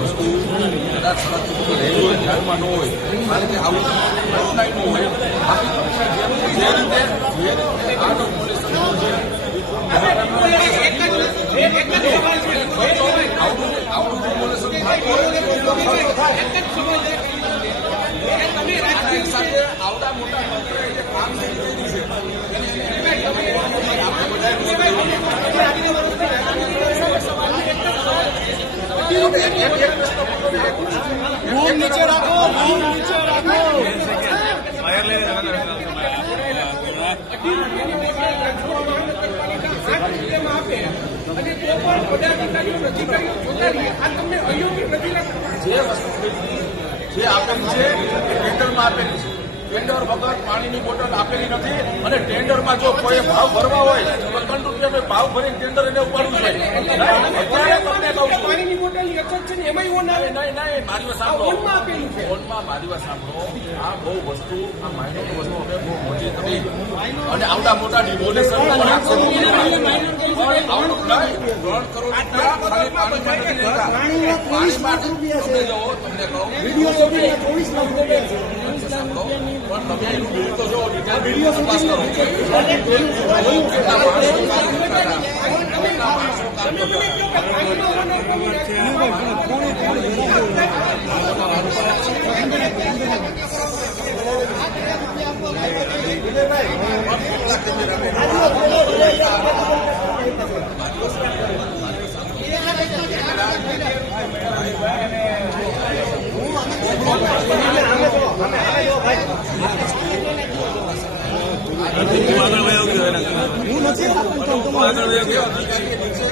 વસ્તુ કદાચ ધ્યાનમાં ન હોય કારણ કે આવું ઘટનાય ન હોય જે રીતે આનો પોલીસ સાથે આવડા મોટા કામ નીચે રાખો જે આપેલી છે ટેન્ડરમાં આપેલી છે. ટેન્ડર વગર પાણીની બોટલ આપેલી નથી અને ટેન્ડરમાં જો કોઈ ભાવ ભરવા હોય તો 3 રૂપિયા ભાવ ભરીને ટેન્ડર એને ઉપાડવું જોઈએ. અત્યારે તમને કહું છું પાણીની બોટલની અછત છે ને એમાં ઓન આવે નહીં મારી વાત સાંભળો. ઓનમાં આપેલું છે. ઓનમાં મારી વાત સાંભળો. આ બહુ વસ્તુ આ માઇનોર વસ્તુ અમે બહુ મોટી કરી અને આવડા મોટા ડિમોલેશન પાણીમાં તમને કહું પણ તમે એનું બિલ તો જો ડિટેલ તપાસ કરો. હું નથી